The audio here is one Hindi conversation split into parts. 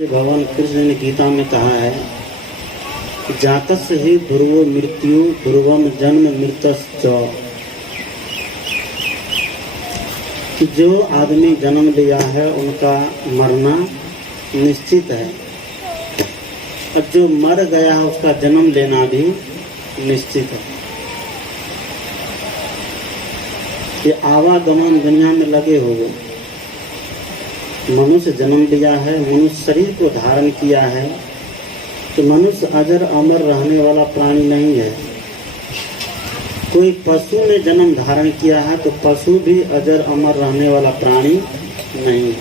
भगवान कृष्ण ने गीता में कहा है कि जातस्य ही ध्रुवो मृत्यु ध्रुवम जन्म मृतश्च, कि जो आदमी जन्म लिया है उनका मरना निश्चित है और जो मर गया है उसका जन्म लेना भी निश्चित है। ये आवागमन दुनिया में लगे हुए, मनुष्य जन्म लिया है, मनुष्य शरीर को धारण किया है, तो मनुष्य अजर अमर रहने वाला प्राणी नहीं है। कोई पशु ने जन्म धारण किया है तो पशु भी अजर अमर रहने वाला प्राणी नहीं है,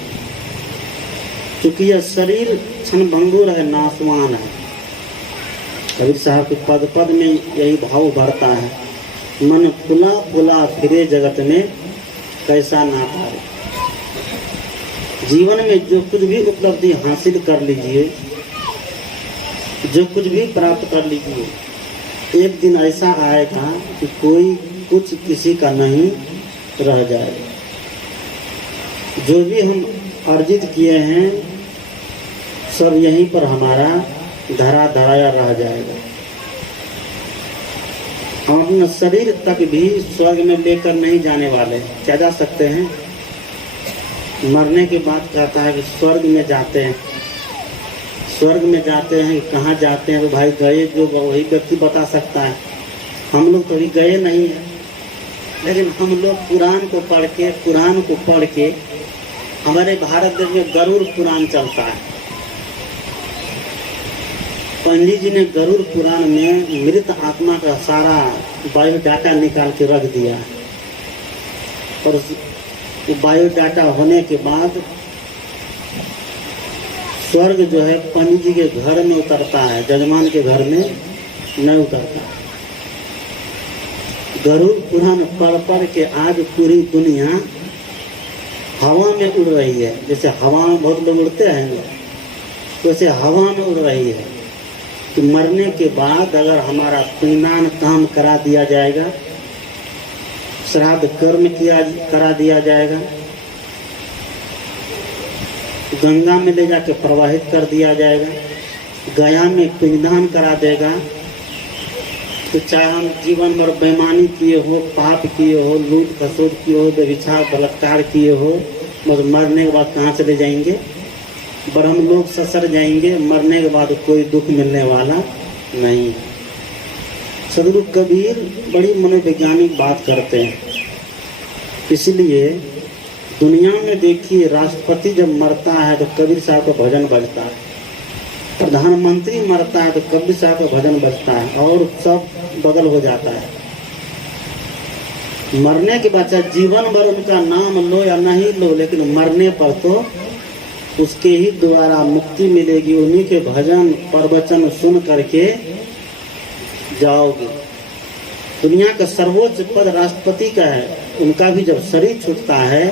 क्योंकि यह शरीर क्षणभंगुर है, नाशवान है। कबीर साहब के पद पद में यही भाव बढ़ता है, मन फुला फुला फिरे जगत में कैसा ना पाए। जीवन में जो कुछ भी उपलब्धि हासिल कर लीजिए, जो कुछ भी प्राप्त कर लीजिए, एक दिन ऐसा आएगा कि कोई कुछ किसी का नहीं रह जाएगा। जो भी हम अर्जित किए हैं सब यहीं पर हमारा धरा धराया रह जाएगा। हम अपना शरीर तक भी स्वर्ग में लेकर नहीं जाने वाले। क्या जा सकते हैं? मरने के बाद कहता है कि स्वर्ग में जाते हैं, स्वर्ग में जाते हैं। कहाँ जाते हैं? तो भाई गए जो वही व्यक्ति बता सकता है। हम लोग तो अभी गए नहीं हैं, लेकिन हम लोग कुरान को पढ़ के हमारे भारत देश में गरुड़ पुराण चलता है। पंडित जी ने गरुड़ पुराण में मृत आत्मा का सारा बायोडाटा निकाल के रख दिया है, और बायोडाटा होने के बाद स्वर्ग जो है पंडित जी के घर में उतरता है, जजमान के घर में नहीं उतरता। गरुड़ पुराण पढ़ के आज पूरी दुनिया हवा में उड़ रही है। जैसे हवा में बहुत लोग उड़ते हैं ना, वैसे हवा में उड़ रही है कि मरने के बाद अगर हमारा पिंडदान काम करा दिया जाएगा, श्राद्ध कर्म करा दिया जाएगा, गंगा में ले जाके प्रवाहित कर दिया जाएगा, गया में पिंडदान करा देगा, तो चाहे हम जीवन भर बेईमानी किए हो, पाप किए हो, लूट खसोट किए हो, व्यभिचार बलात्कार किए हो, मगर मरने के बाद कहाँ चले जाएंगे? ब्रह्म लोक ससर जाएंगे। मरने के बाद कोई दुख मिलने वाला नहीं। सदगुरु कबीर बड़ी मनोवैज्ञानिक बात करते हैं। इसलिए दुनिया में देखिए, राष्ट्रपति जब मरता है तो कबीर साहब का भजन बजता है, प्रधानमंत्री मरता है तो कबीर साहब का भजन बजता है, और सब बगल हो जाता है। मरने के बाद चाहे जीवन भर उनका नाम लो या नहीं लो, लेकिन मरने पर तो उसके ही द्वारा मुक्ति मिलेगी। उन्हीं के भजन प्रवचन सुन करके जाओगे। दुनिया का सर्वोच्च पद राष्ट्रपति का है, उनका भी जब शरीर छूटता है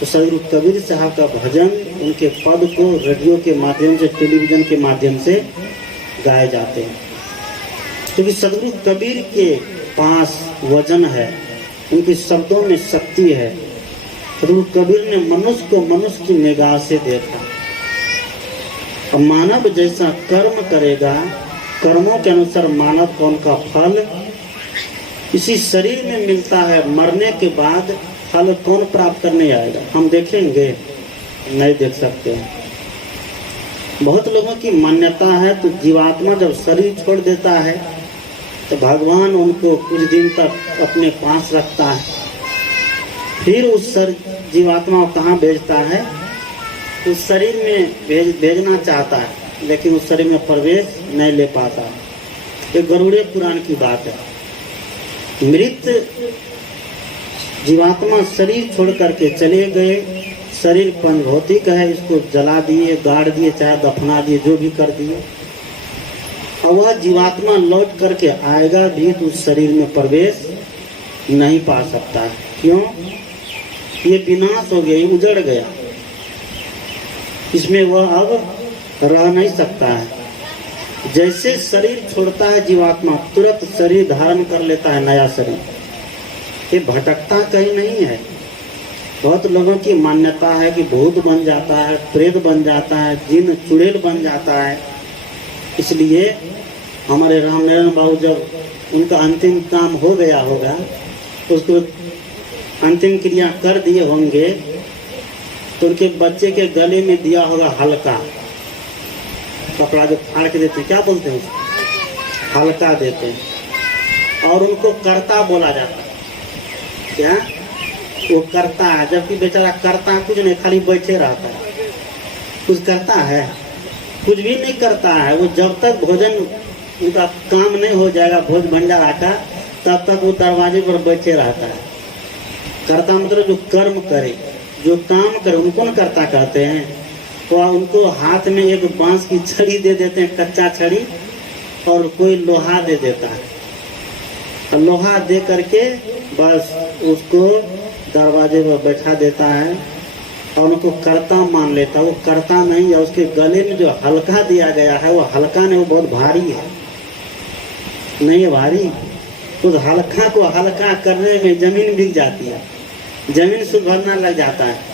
तो सदगुरु कबीर साहब का भजन, उनके पद को रेडियो के माध्यम से, टेलीविजन के माध्यम से गाए जाते हैं। क्योंकि सदगुरु कबीर के पास वजन है, उनके शब्दों में शक्ति है। सदगुरु कबीर ने मनुष्य को मनुष्य की निगाह से देखा, और मानव जैसा कर्म करेगा, कर्मों के अनुसार मानव को उनका फल इसी शरीर में मिलता है। मरने के बाद फल कौन प्राप्त करने आएगा? हम देखेंगे? नहीं देख सकते हैं। बहुत लोगों की मान्यता है तो जीवात्मा जब शरीर छोड़ देता है तो भगवान उनको कुछ दिन तक अपने पास रखता है, फिर उस जीवात्मा को कहाँ भेजता है? उस शरीर में भेजना चाहता है, लेकिन उस शरीर में प्रवेश नहीं ले पाता। ये गरुड़े पुराण की बात है। मृत जीवात्मा शरीर छोड़ करके चले गए, शरीर पंचभौतिक है, इसको जला दिए, गाड़ दिए, चाहे दफना दिए, जो भी कर दिए, और वह जीवात्मा लौट करके आएगा भी तो उस शरीर में प्रवेश नहीं पा सकता। क्यों? ये विनाश हो गया, ये उजड़ गया, इसमें वह अब रह नहीं सकता है। जैसे शरीर छोड़ता है जीवात्मा, तुरंत शरीर धारण कर लेता है, नया शरीर। ये भटकता कहीं नहीं है, बहुत लोगों की मान्यता है कि भूत बन जाता है, प्रेत बन जाता है, जिन चुड़ैल बन जाता है। इसलिए हमारे रामनारायण बाबू जब उनका अंतिम काम हो गया होगा, उसको अंतिम क्रिया कर दिए होंगे, तो उनके बच्चे के गले में दिया होगा हल्का कपड़ा, जो फाड़ के देते हैं, क्या बोलते हैं, हल्का देते हैं। और उनको कर्ता बोला जाता है। क्या वो करता है, जबकि बेचारा करता कुछ नहीं, खाली बैठे रहता है। कुछ करता है, कुछ भी नहीं करता है। वो जब तक भोजन उनका काम नहीं हो जाएगा भोज भंडारा का, तब तक वो दरवाजे पर बैठे रहता है। कर्ता मतलब जो कर्म करे, जो काम करे, उनको न कर्ता कहते हैं। तो उनको हाथ में एक बांस की छड़ी दे देते हैं, कच्चा छड़ी, और कोई लोहा दे देता है। तो लोहा दे करके बस उसको दरवाजे पर बैठा देता है और उनको कर्ता मान लेता है। वो कर्ता नहीं है, उसके गले में जो हल्का दिया गया है वो हल्का नहीं, वो बहुत भारी है, नहीं है भारी। उस हल्का को हल्का करने में जमीन बिक जाती है, जमीन सुधरना लग जाता है।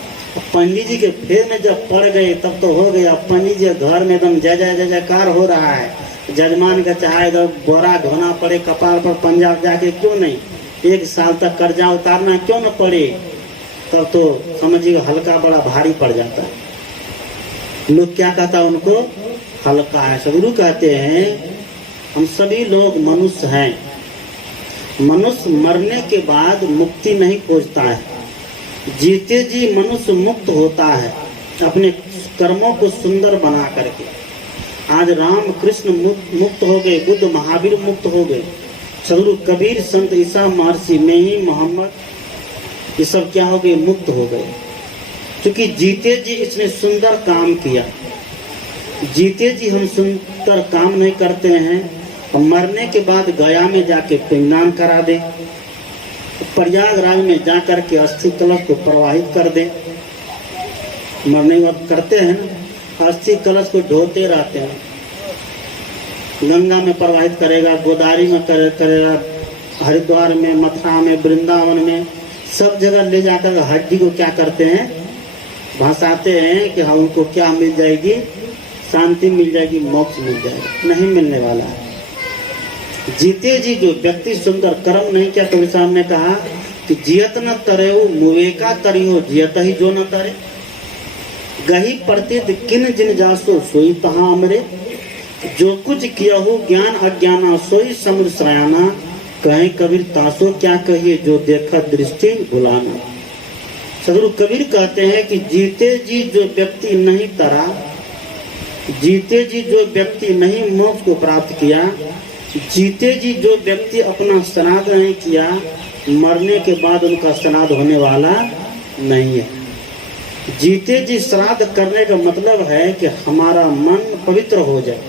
पंडित जी के फेर में जब पड़ गए तब तो हो गया। पंडित जी घर में एकदम जय जय जय जयकार हो रहा है, जजमान का चाहे इधर बोरा ढोना पड़े कपाल पर, पंजाब जाके क्यों नहीं, 1 साल तक कर्जा उतारना क्यों न पड़े, तब तो समझिए हल्का बड़ा भारी पड़ जाता है। लोग क्या कहता है उनको, हल्का है। सदगुरु कहते हैं हम सभी लोग मनुष्य हैं। मनुष्य मरने के बाद मुक्ति नहीं खोजता है, जीते जी मनुष्य मुक्त होता है अपने कर्मों को सुंदर बना करके। आज राम कृष्ण मुक्त हो गए, बुद्ध महावीर मुक्त हो गए, सदगुरु कबीर, संत ईसा, महर्षि में ही मोहम्मद, ये सब क्या हो गए, मुक्त हो गए। क्योंकि जीते जी इसने सुंदर काम किया। जीते जी हम सुंदर काम नहीं करते हैं, और मरने के बाद गया में जाके पिंडदान करा दे, प्रयागराज में जा करके अस्थि कलश को प्रवाहित कर दे। मरने के बाद करते हैं ना, अस्थि कलश को ढोते रहते हैं, गंगा में प्रवाहित करेगा, गोदावरी में करेगा, हरिद्वार में, मथुरा में, वृंदावन में, सब जगह ले जाकर हड्डी को क्या करते हैं, भसाते हैं कि हमको क्या मिल जाएगी, शांति मिल जाएगी, मोक्ष मिल जाएगा। नहीं मिलने वाला है। जीते जी जो व्यक्ति सुंदर कर्म नहीं किया, तो साहब ने कहा कि जियत न तरे मुवेका तरियो, जियत ही जो न तरे, गही प्रतीत किन जिन जासो सोई तहाँ अमरे, जो कुछ किया हो ज्ञान अज्ञाना सोई समुद्र श्रयाना, कहें कबीर तासो क्या कहिए जो देखा दृष्टि भुलाना। सदगुरु कबीर कहते हैं कि जीते जी जो व्यक्ति नहीं तरा, जीते जी जो व्यक्ति नहीं मोक्ष को प्राप्त किया, जीते जी जो व्यक्ति अपना श्राद्ध नहीं किया, मरने के बाद उनका श्राद्ध होने वाला नहीं है। जीते जी श्राद्ध करने का मतलब है कि हमारा मन पवित्र हो जाए,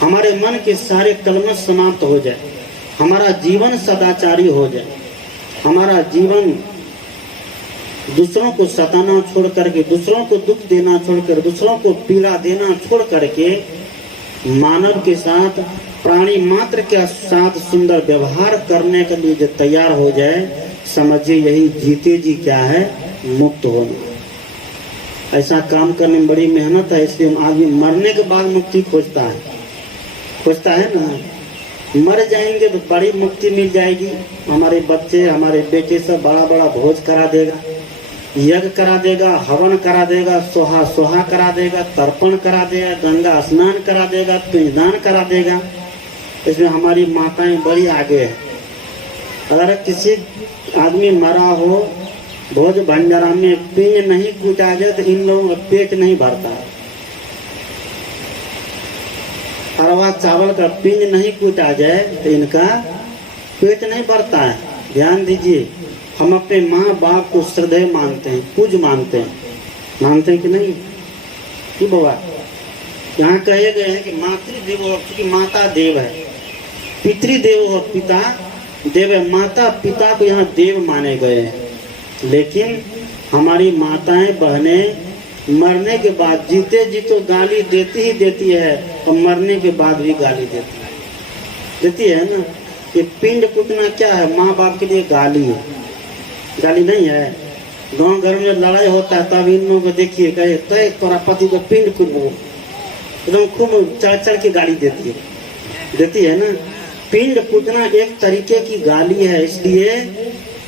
हमारे मन के सारे कलमश समाप्त हो जाए, हमारा जीवन सदाचारी हो जाए, हमारा जीवन दूसरों को सताना छोड़ करके, दूसरों को दुख देना छोड़कर, दूसरों को पीड़ा देना छोड़ करके मानव के साथ, प्राणी मात्र के साथ सुंदर व्यवहार करने के लिए जो तैयार हो जाए, समझिए यही जीते जी क्या है, मुक्त होना। ऐसा काम करने में बड़ी मेहनत है, इसलिए आदमी मरने के बाद मुक्ति खोजता है ना। मर जाएंगे तो बड़ी मुक्ति मिल जाएगी। हमारे बच्चे, हमारे बेटे सब बड़ा बड़ा भोज करा देगा, यज्ञ करा देगा, हवन करा देगा, सोहा करा देगा, तर्पण करा देगा, गंगा स्नान करा देगा, पिंडदान करा देगा। इसमें हमारी माताएं बड़ी आगे है। अगर किसी आदमी मरा हो, भोज भंडारा में पिंड नहीं कूटा जाए तो इन लोगों का पेट नहीं भरता है। अरवा चावल का पिंड नहीं कूटा जाए तो इनका पेट नहीं भरता है। ध्यान दीजिए, हम अपने माँ बाप को श्रद्धेय मानते हैं, पूज मानते हैं कि नहीं कि बाबा, यहाँ कहे गए हैं कि मातृदेवो, क्योंकि माता देव है, पितृदेवो हो पिता देव है, माता पिता को यहाँ देव माने गए हैं। लेकिन हमारी माताएं बहनें मरने के बाद, जीते जी तो गाली देती ही देती है, और मरने के बाद भी गाली देती है ना। ये पिंड कूटना क्या है, माँ बाप के लिए गाली है, गाली नहीं है। गांव घर में लड़ाई होता है तब इन लोगों को देखिए कहे तय तोरा पति को पिंड को एकदम खूब चढ़ चढ़ के गाली देती है ना। पिंड पूजना एक तरीके की गाली है, इसलिए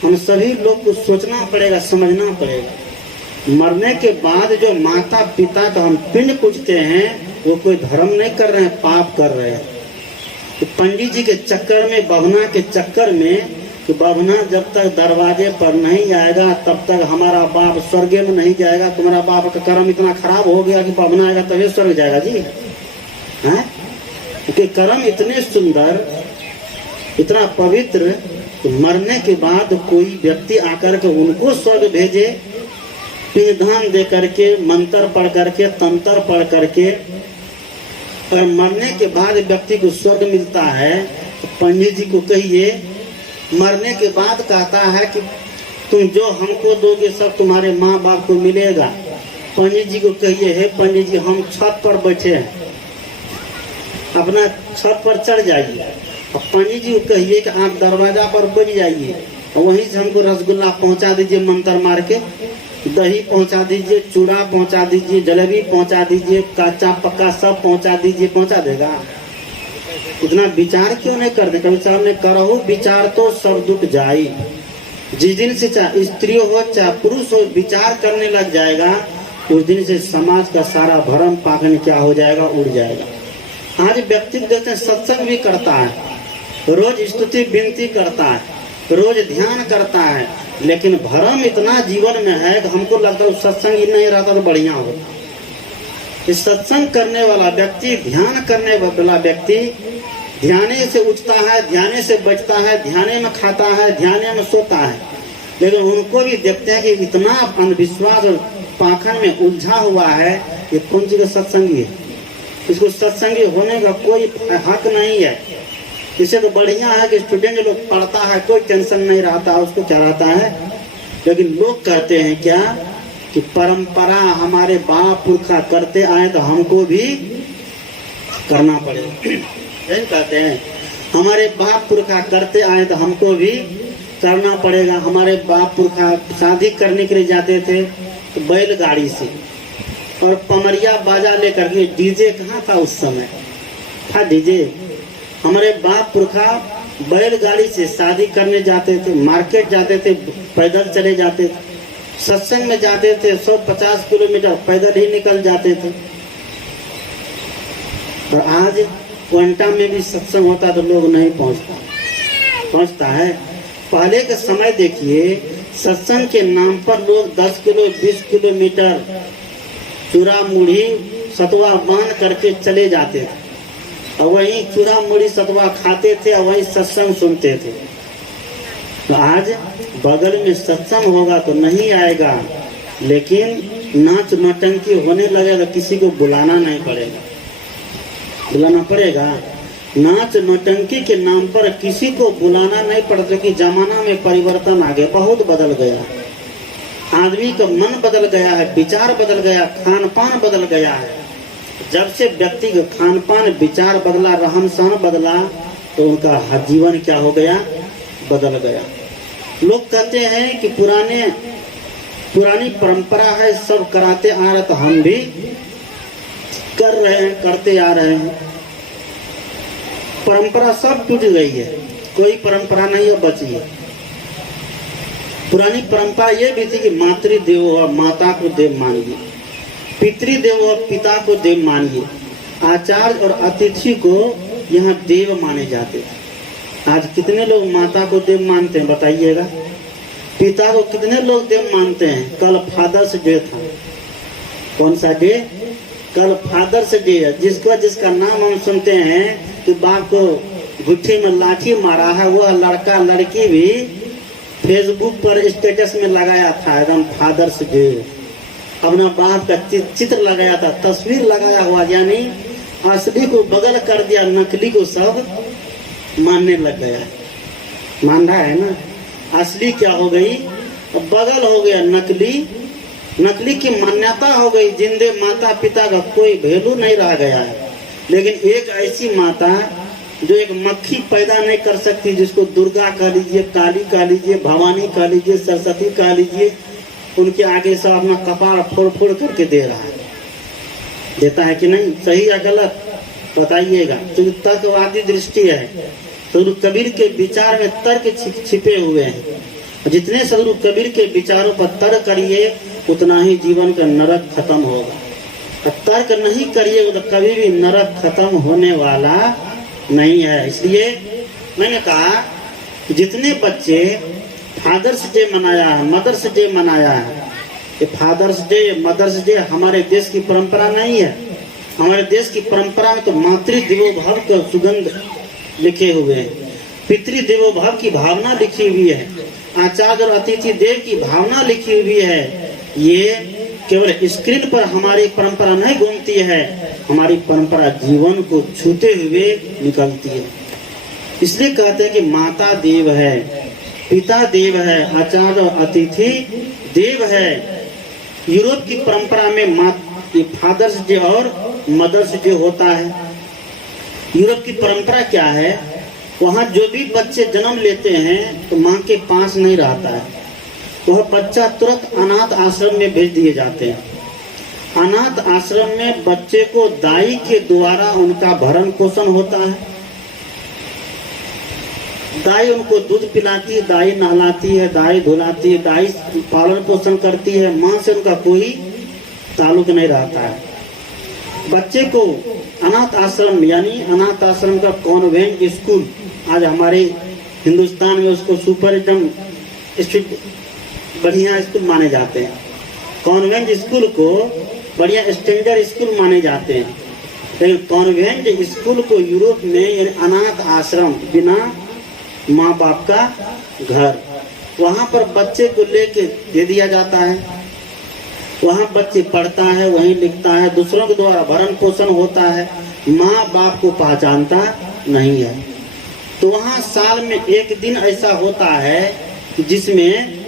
हम सभी लोग को सोचना पड़ेगा, समझना पड़ेगा। मरने के बाद जो माता पिता का हम पिंड पूजते हैं वो कोई धर्म नहीं कर रहे हैं, पाप कर रहे हैं। तो पंडित जी के चक्कर में, बभना के चक्कर में, कि बभना जब तक दरवाजे पर नहीं आएगा तब तक हमारा बाप स्वर्ग में नहीं जाएगा। तुम्हारा बाप का कर्म इतना खराब हो गया कि बभना आएगा तभी स्वर्ग जाएगा जी, हैं? क्योंकि कर्म इतने सुंदर, इतना पवित्र, तो मरने के बाद कोई व्यक्ति आकर के उनको स्वर्ग भेजे, पिंडदान दे करके, मंत्र पढ़ करके, तंत्र पढ़ करके, और मरने के बाद व्यक्ति को स्वर्ग मिलता है। तो पंडित जी को कहिए, मरने के बाद कहता है कि तुम जो हमको दोगे सब तुम्हारे माँ बाप को मिलेगा। पंडित जी को कहिए, हे पंडित जी हम छत पर बैठे हैं, अपना छत पर चढ़ जाइए। और पंडित जी को कहिए कि आप दरवाजा पर बैठ जाइए और वहीं से हमको रसगुल्ला पहुंचा दीजिए, मंत्र मार के दही पहुंचा दीजिए, चूड़ा पहुंचा दीजिए, जलेबी पहुंचा दीजिए, कच्चा पक्का सब पहुंचा दीजिए। पहुंचा देगा? इतना विचार क्यों नहीं करते? कभी साहब ने करहु विचार तो सब दुख जाई। जिस दिन से चाहे स्त्री हो चाहे पुरुष हो विचार करने लग जाएगा, उस दिन से समाज का सारा भरम पाखंड क्या हो जाएगा, उड़ जाएगा। आज व्यक्ति देखते हैं सत्संग भी करता है, रोज स्तुति विनती करता है, रोज ध्यान करता है, लेकिन भरम इतना जीवन में है कि हमको लगता है सत्संग ही नहीं रहता तो बढ़िया होता। इस सत्संग करने वाला व्यक्ति, ध्यान करने वाला व्यक्ति ध्याने से उठता है, ध्याने से बचता है, ध्याने में खाता है, ध्याने में सोता है, लेकिन उनको भी देखते हैं कि इतना अंधविश्वास और पाखंड में उलझा हुआ है। ये कौन सी का सत्संगी है? इसको सत्संगी होने का कोई हक नहीं है। इसे तो बढ़िया है कि स्टूडेंट लोग पढ़ता है, कोई टेंशन नहीं रहता, उसको क्या रहता है। लेकिन लोग कहते हैं क्या कि परंपरा हमारे बाप पुरखा करते आए तो हमको भी करना पड़ेगा। यही कहते हैं, हमारे बाप पुरखा करते आए तो हमको भी करना पड़ेगा। हमारे बाप पुरखा शादी करने के लिए जाते थे तो बैलगाड़ी से और पमरिया बाजा लेकर के, डीजे कहाँ था उस समय, था डीजे। हमारे बाप पुरखा बैलगाड़ी से शादी करने जाते थे, मार्केट जाते थे, पैदल चले जाते थे, सत्संग में जाते थे, 150 किलोमीटर पैदल ही निकल जाते थे। और आज क्वेंटा में भी सत्संग होता तो लोग नहीं पहुंचता है। पहले के समय देखिए, सत्संग के नाम पर लोग 10 किलो 20 किलोमीटर चूड़ा मुढ़ी सतुआ बांध करके चले जाते थे और वहीं चूड़ा मुढ़ी सतुआ खाते थे और वहीं सत्संग सुनते थे। तो आज बगल में सत्संग होगा तो नहीं आएगा, लेकिन नाच नौटंकी होने लगे तो किसी को बुलाना नहीं पड़ेगा, बुलाना पड़ेगा। नाच नौटंकी के नाम पर किसी को बुलाना नहीं पड़ता, क्योंकि जमाना में परिवर्तन आ गया, बहुत बदल गया। आदमी का मन बदल गया है, विचार बदल गया, खान पान बदल गया है। जब से व्यक्ति का खान पान विचार बदला, रहन सहन बदला, तो उनका जीवन क्या हो गया, बदल गया। लोग कहते हैं कि पुरानी परंपरा है, सब कराते आ रहे तो हम भी कर रहे हैं, करते आ रहे हैं। परंपरा सब टूट गई है, कोई परंपरा नहीं है बची है। पुरानी परंपरा ये भी थी कि मातृदेवो और माता को देव मानिए, पितृदेव और पिता को देव मानिए, आचार्य और अतिथि को यहाँ देव माने जाते थे। आज कितने लोग माता को देव मानते हैं बताइएगा? पिता को कितने लोग देव मानते हैं? कल फादर्स डे था। कौन सा डे? कल फादर्स डे है। जिसका नाम हम सुनते हैं कि बाप को गुट्ठी में लाठी मारा है, वह लड़का लड़की भी फेसबुक पर स्टेटस में लगाया था एकदम फादर्स डे, अपना बाप का चित्र लगाया था, तस्वीर लगाया हुआ, यानी असली को बगल कर दिया, नकली को सब मानने लग गया। मान रहा है ना? असली क्या हो गई, बगल हो गया, नकली की मान्यता हो गई। जिंदे माता पिता का कोई वैल्यू नहीं रह गया है। लेकिन एक ऐसी माता जो एक मक्खी पैदा नहीं कर सकती, जिसको दुर्गा कह लीजिए, काली कह लीजिए, भवानी कह लीजिए, सरस्वती कह लीजिए, उनके आगे सब अपना कपार फोड़ फोड़ करके दे रहा है। देता है कि नहीं? सही या गलत बताइएगा। तो तर्कवादी दृष्टि है। सदगुरु कबीर के विचार में तर्क छिपे हुए हैं। जितने सदगुरु कबीर के विचारों पर तर्क करिए उतना ही जीवन का नरक खत्म होगा। तर्क नहीं करिए तो कभी भी नरक खत्म होने वाला नहीं है। इसलिए मैंने कहा कि जितने बच्चे फादर्स डे मनाया है, मदर्स डे मनाया है, ये फादर्स डे मदर्स डे हमारे देश की परंपरा नहीं है। हमारे देश की परंपरा में तो मातृ देवो भव का सुगंध लिखे हुए हैं, पितृ देवो भव की भावना लिखी हुई है, आचार्य और अतिथि देव की भावना लिखी हुई है। ये केवल स्क्रीन पर हमारी परंपरा नहीं घूमती है, हमारी परंपरा जीवन को छूते हुए निकलती है। इसलिए कहते हैं कि माता देव है, पिता देव है, आचार्य और अतिथि देव है। यूरोप की परंपरा में फादर्स डे और मदर्स डे होता है। यूरोप की परंपरा क्या है? वहाँ जो भी बच्चे जन्म लेते हैं तो माँ के पास नहीं रहता है, वह बच्चा तुरंत अनाथ आश्रम में भेज दिए जाते हैं। अनाथ आश्रम में बच्चे को दाई के द्वारा उनका भरण पोषण होता है। दाई उनको दूध पिलाती है, दाई नहलाती है, दाई धुलाती है, दाई पालन पोषण करती है। माँ से उनका कोई ताल्लुक नहीं रहता है। बच्चे को अनाथ आश्रम यानी अनाथ आश्रम का कॉन्वेंट स्कूल, आज हमारे हिंदुस्तान में उसको सुपर एकदम बढ़िया स्कूल माने जाते हैं। कॉन्वेंट स्कूल को बढ़िया स्टैंडर्ड स्कूल माने जाते हैं। लेकिन कॉन्वेंट स्कूल को यूरोप में अनाथ आश्रम, बिना माँ बाप का घर, वहाँ पर बच्चे को लेके दे दिया जाता है। वहाँ बच्चे पढ़ता है, वहीं लिखता है, दूसरों के द्वारा भरण पोषण होता है, माँ बाप को पहचानता नहीं है। तो वहाँ साल में एक दिन ऐसा होता है जिसमें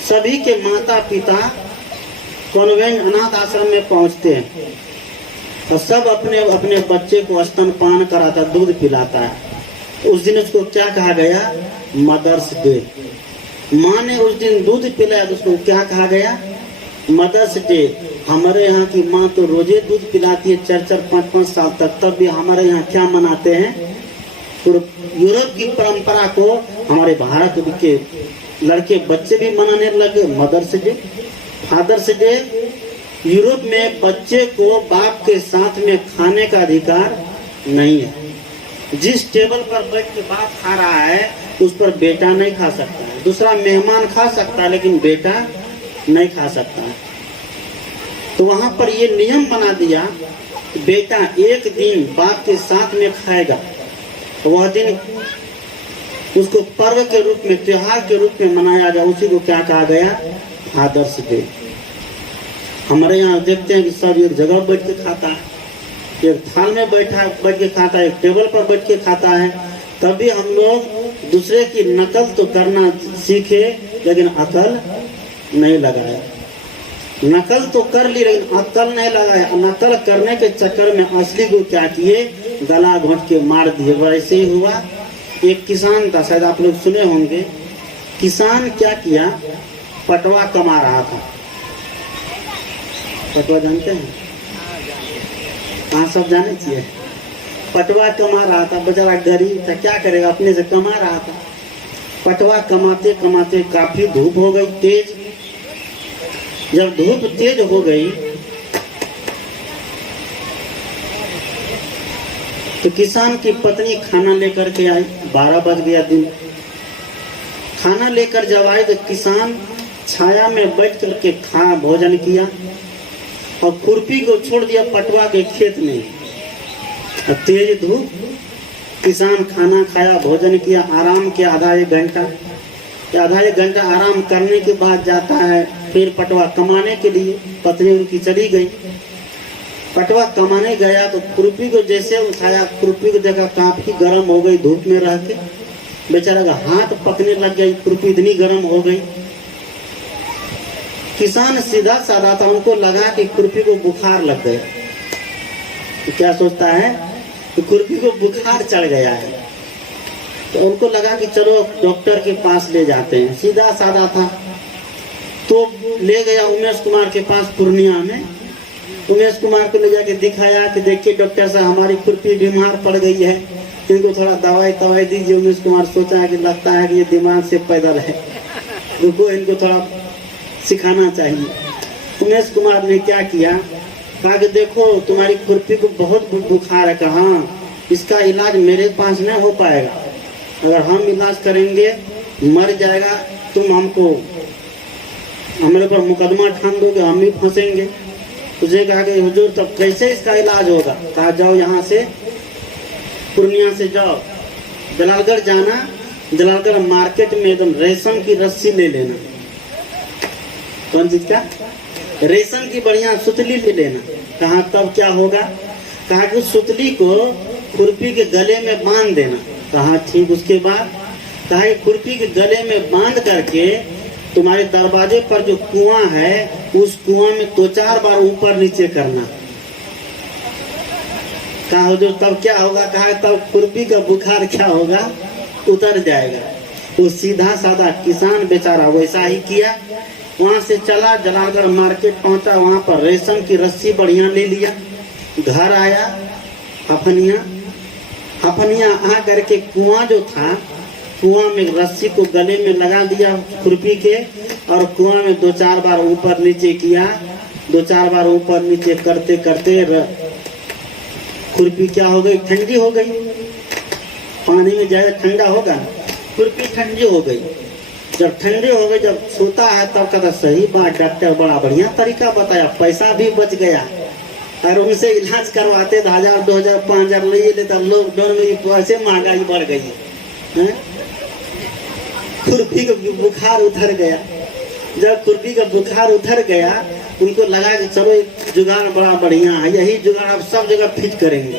सभी के माता पिता कॉन्वेंट अनाथ आश्रम में पहुँचते हैं और सब अपने अपने बच्चे को स्तनपान कराता, दूध पिलाता है। तो उस दिन उसको क्या कहा गया? Mother's Day. माँ ने उस दिन दूध पिलाया तो उसको क्या कहा गया? Mother's Day. हमारे यहाँ की माँ तो रोजे दूध पिलाती है 4-4, 5-5 साल तक, तब भी हमारे यहाँ क्या मनाते हैं? यूरोप की परंपरा को हमारे भारत के लड़के बच्चे भी मनाने लगे। Mother's Day, Father's Day. Europe में बच्चे को बाप के साथ में खाने का अधिकार नहीं है। जिस टेबल पर बैठ के बाप खा रहा है उस पर बेटा नहीं खा सकता है। दूसरा मेहमान खा सकता है लेकिन बेटा नहीं खा सकता है। तो वहां पर ये नियम बना दिया कि बेटा एक दिन बाप के साथ में खाएगा। वह दिन उसको पर्व के रूप में, त्योहार के रूप में मनाया जाए। उसी को क्या कहा गया? Father's Day. हमारे यहाँ देखते हैं कि सब एक जगह बैठ के खाता है, एक थाल में बैठ के खाता है, एक टेबल पर बैठ के खाता है। तभी हम लोग दूसरे की नकल तो करना सीखे लेकिन अकल नहीं लगाया। नकल तो कर ली लेकिन अकल नहीं लगाया। नकल करने के चक्कर में असली को क्या किए? गला घोंट के मार दिए। वैसे ही हुआ। एक किसान था, शायद आप लोग सुने होंगे। किसान क्या किया? पटवा कमा रहा था। पटवा जानते हैं? हाँ, सब जाने चाहिए। पटवा कमा रहा था, बेचारा गरीब था, क्या करेगा, अपने से कमा रहा था। पटवा कमाते कमाते काफी धूप हो गई तेज। जब धूप तेज हो गई तो किसान की पत्नी खाना लेकर के आई। 12 बज गया दिन। खाना लेकर जब आई तो किसान छाया में बैठ करके भोजन किया और खुरपी को छोड़ दिया पटवा के खेत में। तेज धूप, किसान खाना खाया, भोजन किया, आराम किया आधा एक घंटा आराम करने के बाद जाता है फिर पटवा कमाने के लिए। पत्नी उनकी चली गई। पटवा कमाने गया तो खुरपी को जैसे उठाया, खुरपी को देखा काफी गर्म हो गई धूप में रह के। बेचारा का हाथ पकने लग गई, खुरपी इतनी गर्म हो गई। किसान सीधा साधा था, उनको लगा कि खुरपी को बुखार लग गया। तो क्या सोचता है कि खुरपी को बुखार चढ़ गया है। तो उनको लगा कि चलो डॉक्टर के पास ले जाते हैं। सीधा साधा था। तो ले गया उमेश कुमार के पास पूर्णिया में। उमेश कुमार को ले जाके दिखाया कि देखिए डॉक्टर साहब हमारी खुरपी बीमार पड़ गई है, इनको थोड़ा दवाई दीजिए। उमेश कुमार सोचा है कि लगता है कि ये दिमाग से पैदल है, रुको इनको थोड़ा सिखाना चाहिए। उमेश कुमार ने क्या किया, कहा कि देखो तुम्हारी खुरपी को बहुत बुखार है। कहा इसका इलाज मेरे पास नहीं हो पाएगा, अगर हम इलाज करेंगे मर जाएगा, तुम हमको हमारे पर मुकदमा ठान दोगे, हम भी फंसेंगे। तुझे कहा कि हुजूर तब कैसे इसका इलाज होगा। कहा जाओ यहाँ से पूर्णिया से जाओ जलालगढ़ जाना, जलालगढ़ मार्केट में एकदम रेशम की रस्सी ले लेना। कौन चीज का? रेशम की बढ़िया सुतली ले लेना। कहा तब क्या होगा? कहा कि सुतली को खुरपी के गले में बांध देना। कहा ठीक। उसके बाद कहा कि खुरपी के गले में बांध करके तुम्हारे दरवाजे पर जो कुआं है उस कुआं में 2-4 बार ऊपर नीचे करना। कहा जो तब क्या होगा? कहा तब खुरपी का बुखार क्या होगा? उतर जाएगा। वो सीधा साधा किसान बेचारा वैसा ही किया। वहां से चला, जलालगढ़ मार्केट पहुंचा, वहां पर रेशम की रस्सी बढ़िया ले लिया। घर आया, हफनिया आ करके कुआं जो था, कुआं में रस्सी को गले में लगा दिया खुरपी के, और कुआं में 2-4 बार ऊपर नीचे किया। 2-4 बार ऊपर नीचे करते करते खुरपी क्या हो गई? ठंडी हो गई। पानी में ज्यादा ठंडा होगा, खुरपी ठंडी हो गई। जब ठंडी हो गई, जब सोता है तब कहता सही बात, डॉक्टर बड़ा बढ़िया तरीका बताया, पैसा भी बच गया। और उनसे इलाज करवाते 1000, 2000, 5000 ले लेता। लॉकडाउन में पैसे महंगाई बढ़ गई है। खुरपी का बुखार उतर गया। जब खुरपी का बुखार उतर गया, उनको लगा कि चलो एक जुगाड़ बड़ा बढ़िया है, यही जुगाड़ आप सब जगह फिट करेंगे।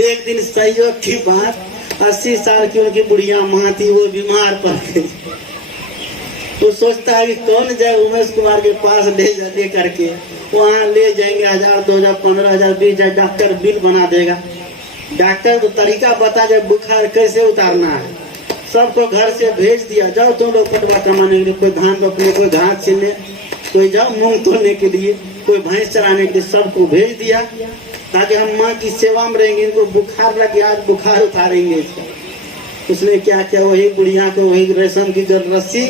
एक दिन संयोग की बात, 80 साल की उनकी बुढ़िया माँ थी, वो बीमार पड़ गई। तो सोचता है कि कौन जाए उमेश कुमार के पास ले करके, वहाँ ले जाएंगे 1000, 2000, 15,000, 20,000, डॉक्टर बिल बना देगा। डॉक्टर तो तरीका बता दे बुखार कैसे उतारना है। सबको घर से भेज दिया, जाओ तुम लोग पटवा कमाने के लिए, कोई धान रोपने, कोई घास छीनने, कोई जाओ मूंग तोड़ने के लिए, कोई भैंस चराने के लिए, सबको भेज दिया ताकि हम माँ की सेवा में रहेंगे। इनको बुखार लगे, आज बुखार उतारेंगे इसका। उसने क्या किया, वही बुढ़िया को वही रेशम की रस्सी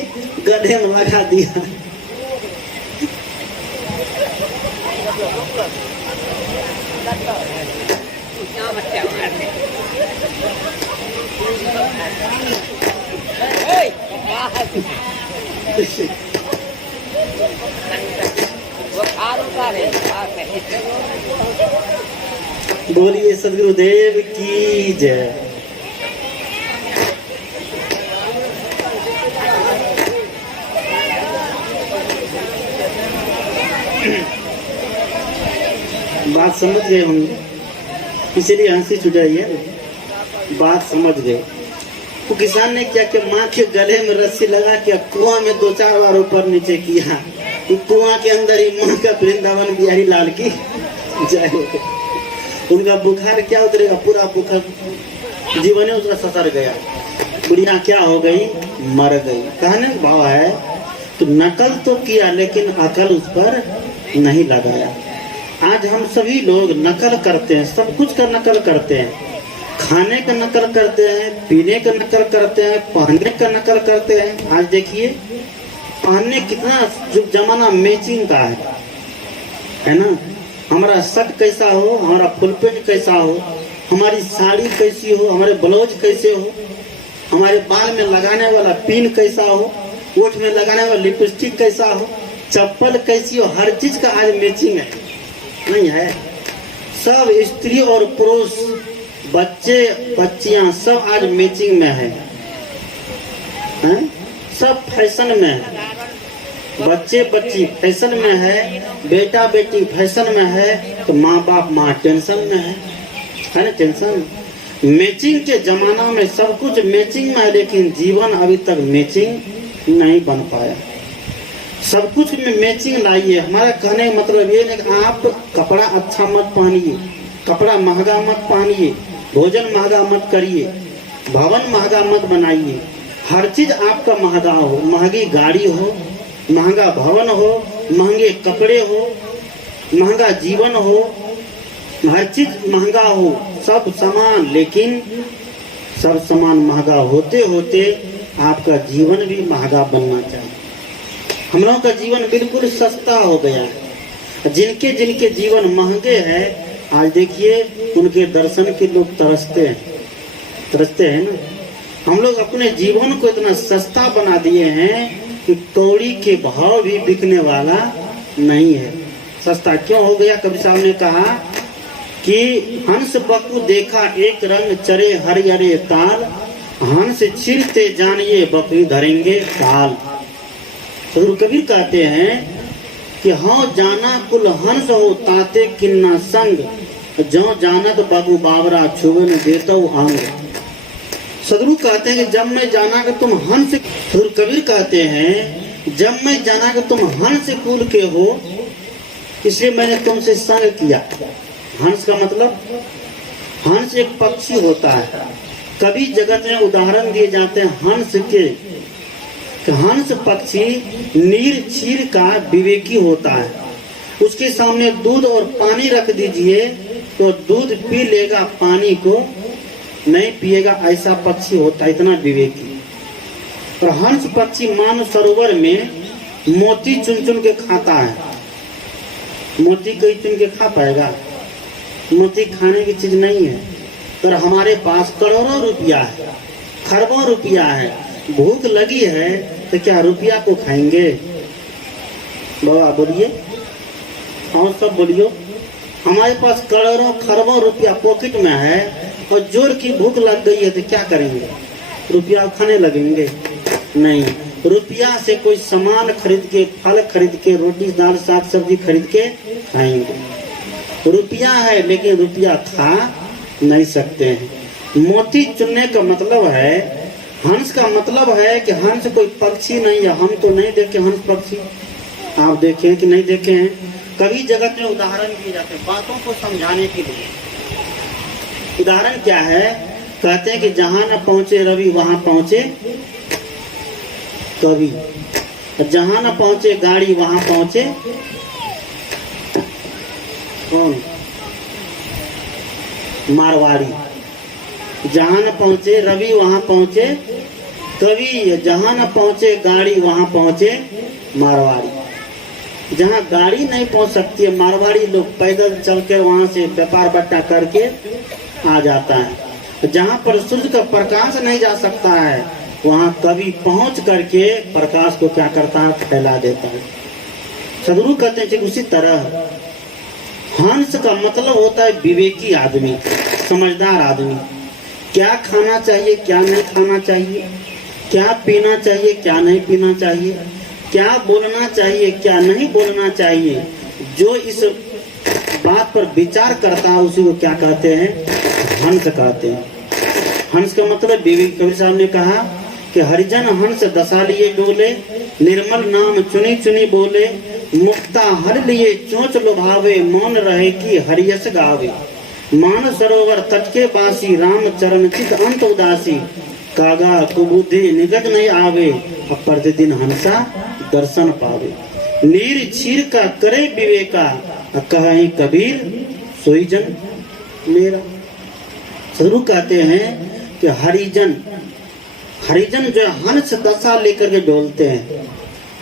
गड्ढे में लगा दिया। बोलिए सदगुरुदेव की जय। बात समझ गए होंगे, इसीलिए हंसी छुटाई है। बात समझ गए। तो किसान ने क्या किया, माँ के गले में रस्सी लगा के कुआं में 2-4 बार ऊपर नीचे किया। तो कुआं के अंदर ही माँ का वृंदावन बिहारी लाल की जय हो गई। उनका बुखार क्या उतरेगा, पूरा बुखार जीवन उसका ससर गया। बुढ़िया क्या हो गई? मर गई। कहने का भाव है तो नकल तो किया लेकिन अकल उस पर नहीं लगाया। आज हम सभी लोग नकल करते हैं, सब कुछ का नकल करते हैं। खाने का नकल करते हैं, पीने का नकल करते हैं, पहनने का नकल करते हैं। आज देखिए पहनने कितना जो जमाना मैचिंग का है ना। हमारा शर्ट कैसा हो, हमारा फुल पेंट कैसा हो, हमारी साड़ी कैसी हो, हमारे ब्लाउज कैसे हो, हमारे बाल में लगाने वाला पिन कैसा हो, ओठ में लगाने वाला लिपस्टिक कैसा हो, चप्पल कैसी हो, हर चीज का आज मैचिंग है। नहीं है? सब स्त्री और पुरुष, बच्चे बच्चियां सब आज मैचिंग में है, सब फैशन में है। बच्चे बच्ची फैशन में है, बेटा बेटी फैशन में है, तो माँ बाप माँ टेंशन में है ना। टेंशन मैचिंग के जमाना में सब कुछ मैचिंग में है, लेकिन जीवन अभी तक मैचिंग नहीं बन पाया। सब कुछ में मैचिंग लाइए। हमारा कहने का मतलब ये नहीं कि आप कपड़ा अच्छा मत पहनिए, कपड़ा महंगा मत पहनिए, भोजन महंगा मत करिए, भवन महंगा मत बनाइए। हर चीज आपका महंगा हो, महंगी गाड़ी हो, महंगा भवन हो, महंगे कपड़े हो, महंगा जीवन हो, हर चीज महंगा हो, सब सामान, लेकिन सब सामान महंगा होते होते आपका जीवन भी महंगा बनना चाहिए। हम लोगों का जीवन बिल्कुल सस्ता हो गया है। जिनके जिनके जीवन महंगे हैं, आज देखिए उनके दर्शन के लोग तरसते हैं ना। हम लोग अपने जीवन को इतना सस्ता बना दिए हैं कि कौड़ी के भाव भी बिकने वाला नहीं है। सस्ता क्यों हो गया? कबीर साहब ने कहा कि हंस बकु देखा एक रंग, चरे हरिहरे ताल, हंस छिलते जानिए बकरी धरेंगे काल। तो कबीर कहते हैं कि हाँ जाना कुल हंस हो ताते किन्ना संग, जो जानत बगु बावरा छुवन देतो अंग। सदगुरु कहते हैं कि जब मैं जाना कि तुम हंस, सदगुरु कबीर कहते हैं जब मैं जाना कि तुम हंस कुल के हो, इसलिए मैंने तुमसे संग किया। हंस का मतलब, हंस एक पक्षी होता है। कभी जगत में उदाहरण दिए जाते हैं हंस के, कि हंस पक्षी नीर क्षीर का विवेकी होता है। उसके सामने दूध और पानी रख दीजिए तो दूध पी लेगा, पानी को नहीं पिएगा, ऐसा पक्षी होता है, इतना विवेकी। और हंस पक्षी मानव सरोवर में मोती चुन चुन के खाता है। मोती कोई चुन के खा पाएगा? मोती खाने की चीज नहीं है। पर हमारे पास करोड़ों रुपया है, खरबों रुपया है, भूख लगी है तो क्या रुपया को खाएंगे? बाबा बोलिए, और सब बोलियो। हमारे पास करोड़ों खरबों रुपया पॉकेट में है और जोर की भूख लग गई है तो क्या करेंगे? रुपया खाने लगेंगे? नहीं। रुपया से कोई सामान खरीद के, फल खरीद के, रोटी दाल साग सब्जी खरीद के खाएंगे। रुपया है लेकिन रुपया खा नहीं सकते हैं। मोती चुनने का मतलब है, हंस का मतलब है कि हंस कोई पक्षी नहीं है। हम तो नहीं देखे हंस पक्षी, आप देखे कि नहीं देखे हैं? कभी जगत में उदाहरण दिए जाते हैं बातों को समझाने के लिए। उदाहरण क्या है? कहते हैं कि जहां न पहुंचे रवि वहां पहुंचे कवि, जहां न पहुंचे गाड़ी वहां पहुंचे कौन? मारवाड़ी। जहां न पहुंचे रवि वहां पहुंचे कवि, जहां न पहुंचे गाड़ी वहां पहुंचे मारवाड़ी। जहां गाड़ी नहीं पहुंच सकती है, मारवाड़ी लोग पैदल चल के वहां से व्यापार बट्टा करके आ जाता है। जहां पर सूर्य का प्रकाश नहीं जा सकता है, वहां कवि पहुंच करके प्रकाश को क्या करता है? फैला देता है। सदगुरु कहते हैं उसी तरह हंस का मतलब होता है विवेकी आदमी, समझदार आदमी। क्या खाना चाहिए, क्या नहीं खाना चाहिए, क्या पीना चाहिए, क्या नहीं पीना चाहिए, क्या बोलना चाहिए, क्या नहीं बोलना चाहिए, जो इस बात पर विचार करता है उसी को क्या कहते हैं? हंस कहते हैं। हंस का मतलब विवेक। कबीर साहब ने कहा कि हरिजन हंस दशा लिए डोले, निर्मल नाम चुनी चुनी बोले, मुक्ता हर लिए चोंच लुभावे, मौन रहे की हरियस गावे। मान सरोवर तट के बासी, राम चरण चित अंत उदासी, कागा कुबुद्धि निगत नहीं आवे, अब प्रतिदिन हंसा दर्शन पावे। नीर क्षीर का करे विवेका, कहे कबीर सोई जन मेरा। सदगुरु कहते हैं कि हरिजन, हरिजन जो हंस दशा लेकर के डोलते हैं।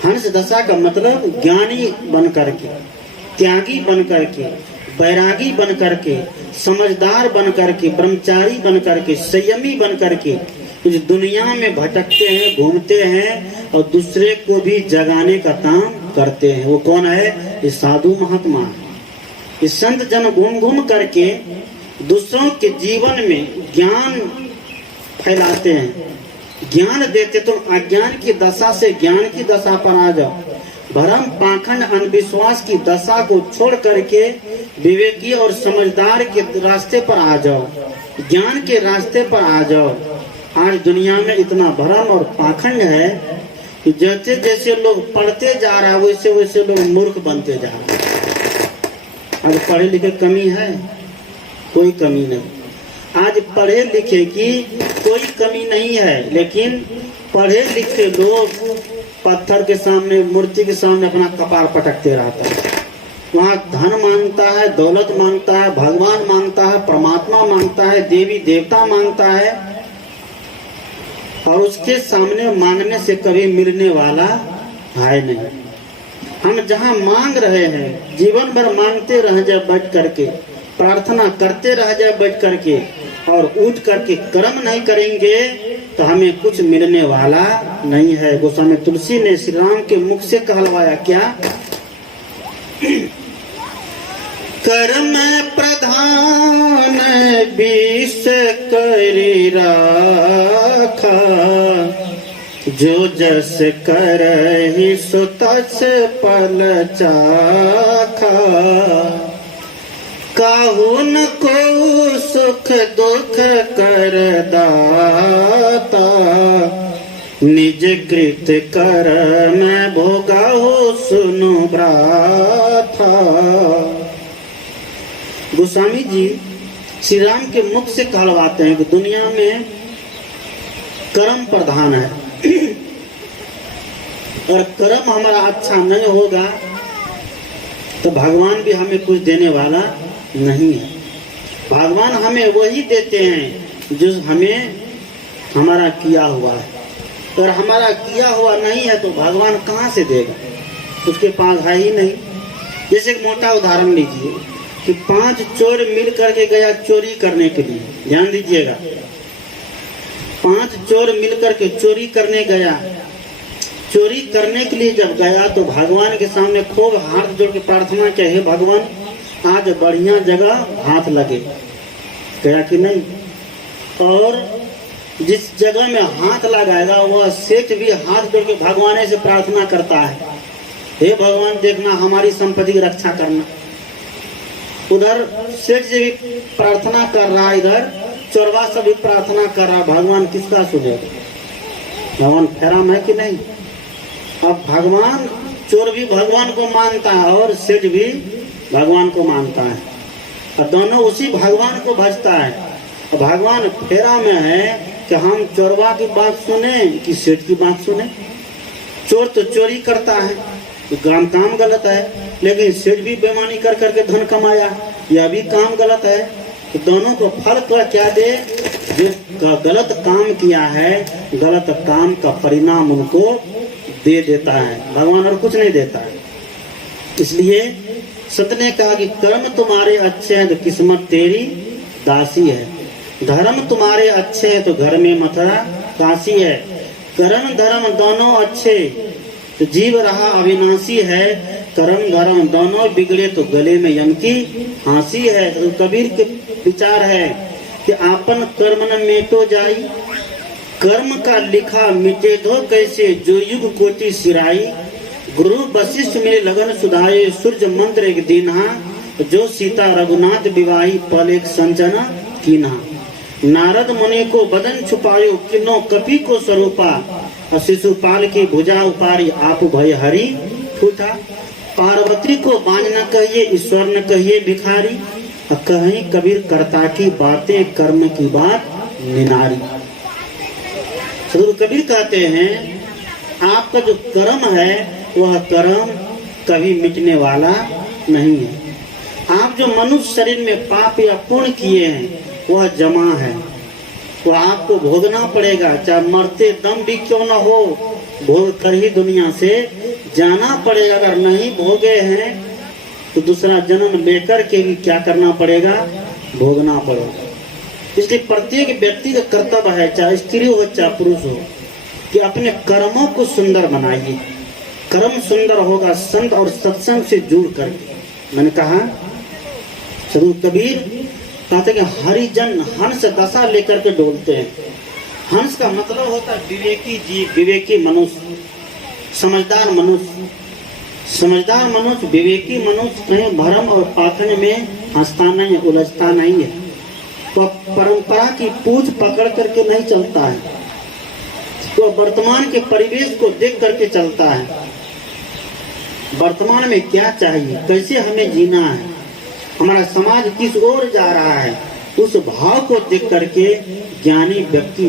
हंस दशा का मतलब ज्ञानी बन करके, त्यागी बन करके, बैरागी बन करके, समझदार बन करके, ब्रह्मचारी बन करके, संयमी बन करके इस दुनिया में भटकते हैं, घूमते हैं और दूसरे को भी जगाने का काम करते हैं। वो कौन है? ये साधु महात्मा, ये संत जन घूम घूम करके दूसरों के जीवन में ज्ञान फैलाते हैं, ज्ञान देते। तो अज्ञान की दशा से ज्ञान की दशा पर आ जाओ, भ्रम पाखंड अंधविश्वास की दशा को छोड़ करके विवेकी और समझदार के रास्ते पर आ जाओ, ज्ञान के रास्ते पर आ जाओ। आज दुनिया में इतना भ्रम और पाखंड है कि जैसे जैसे लोग पढ़ते जा रहा है वैसे वैसे लोग मूर्ख बनते जा रहे हैं। अब पढ़े लिखे कमी है? कोई कमी नहीं। आज पढ़े लिखे की कोई कमी नहीं है, लेकिन पढ़े लिखे लोग पत्थर के सामने, मूर्ति के सामने अपना कपार पटकते रहता है। वहाँ धन मांगता है, दौलत मांगता है, भगवान मांगता है, परमात्मा मांगता है, देवी देवता मांगता है, और उसके सामने मांगने से कभी मिलने वाला है नहीं। हम जहाँ मांग रहे हैं, जीवन भर मांगते रह जाए बैठ करके, प्रार्थना करते रह जाए बैठ करके, और उठ करके कर्म नहीं करेंगे तो हमें कुछ मिलने वाला नहीं है। गोस्वामी तुलसी ने श्री राम के मुख से कहलवाया क्या? कर्म प्रधान विष करी राखा, जो जस करहि सो तस फल चाखा। काहू न को सुख दुख कर दाता, निज कृत कर्म भोगा हो सुनु ब्राथा। गोस्वामी जी श्री राम के मुख से कहलवाते हैं कि दुनिया में कर्म प्रधान है, और कर्म हमारा अच्छा नहीं होगा तो भगवान भी हमें कुछ देने वाला नहीं है। भगवान हमें वही देते हैं जो हमें हमारा किया हुआ है, और हमारा किया हुआ नहीं है तो भगवान कहाँ से देगा? उसके पास है ही नहीं। जैसे एक मोटा उदाहरण लीजिए कि 5 चोर मिल करके गया चोरी करने के लिए, ध्यान दीजिएगा, 5 चोर मिल करके चोरी करने गया। चोरी करने के लिए जब गया तो भगवान के सामने खूब हाथ जोड़ के प्रार्थना किया, हे भगवान आज बढ़िया जगह हाथ लगे, गया कि नहीं? और जिस जगह में हाथ लगाएगा वह सेठ भी हाथ जोड़ के भगवान से प्रार्थना करता है, हे भगवान देखना हमारी संपत्ति की रक्षा करना। उधर सेठ जी भी प्रार्थना कर रहा है, इधर चोरवा से भी प्रार्थना कर रहा है। भगवान किसका सुनेगा? भगवान फेरा है कि नहीं? अब भगवान, चोर भी भगवान को मानता है और सेठ भी भगवान को मानता है, और दोनों उसी भगवान को भजता है। और भगवान फेरा में है कि हम चोरवा की बात सुने कि सेठ की बात सुने। चोर तो चोरी करता है तो काम गलत है, लेकिन सेठ भी बेईमानी कर करके धन कमाया, यह भी काम गलत है। तो दोनों को फल क्या दे? जो गलत काम किया है, गलत काम का परिणाम उनको दे देता है, भगवान और कुछ नहीं देता है। इसलिए संत ने कहा कि कर्म तुम्हारे अच्छे हैं तो किस्मत तेरी दासी है, धर्म तुम्हारे अच्छे हैं तो घर में मथुरा काशी है। कर्म धर्म दोनों अच्छे तो जीव रहा अविनाशी है, कर्म धर्म दोनों बिगड़े तो गले में यम की फांसी है। तो कबीर के विचार है कि आपन कर्म न मेटो जाई, कर्म का लिखा मिटे दो कैसे, जो युग कोटि सिराई। गुरु वशिष्ठ मिले लगन सुधाए, सूर्य मंत्र एक दीन्हा, जो सीता रघुनाथ विवाही पल एक संजना कीन्हा। नारद मुनि को बदन छुपायो, किन्नो कपि को स्वरूपा, और शिशुपाल की भुजा उपारी, आप भय हरि फूटा। पार्वती को बांझ न कहिए, ईश्वर न कहिए भिखारी, कहीं कबीर कर्ता की बातें कर्म की बात निनारी। सदगुरु कबीर कहते हैं आपका जो कर्म है वह कर्म कभी मिटने वाला नहीं है। आप जो मनुष्य शरीर में पाप या पुण्य किए हैं वह जमा है, वह आपको भोगना पड़ेगा, चाहे मरते दम भी क्यों न हो, भोग कर ही दुनिया से जाना पड़ेगा। अगर नहीं भोगे हैं तो दूसरा जन्म लेकर के भी क्या करना पड़ेगा? भोगना पड़ेगा। इसलिए प्रत्येक व्यक्ति का कर्तव्य है, चाहे स्त्री हो चाहे पुरुष हो, कि अपने कर्मों को सुंदर बनाइए। कर्म सुंदर होगा संत और सत्संग से जुड़ करके। मैंने कहा सदगुरु कबीर कहते कि हरिजन हंस दशा लेकर के डोलते हैं। हंस का मतलब होता है विवेकी जीव, विवेकी मनुष्य, समझदार मनुष्य। समझदार मनुष्य, विवेकी मनुष्य कहीं भ्रम और पाखंड में हंसता नहीं है, उलझता नहीं है। वह परंपरा की पूछ पकड़ करके नहीं चलता है, वह वर्तमान के परिवेश को देख करके चलता है। वर्तमान में क्या चाहिए, कैसे हमें जीना है, हमारा समाज किस ओर जा रहा है, उस भाव को देख करके ज्ञानी व्यक्ति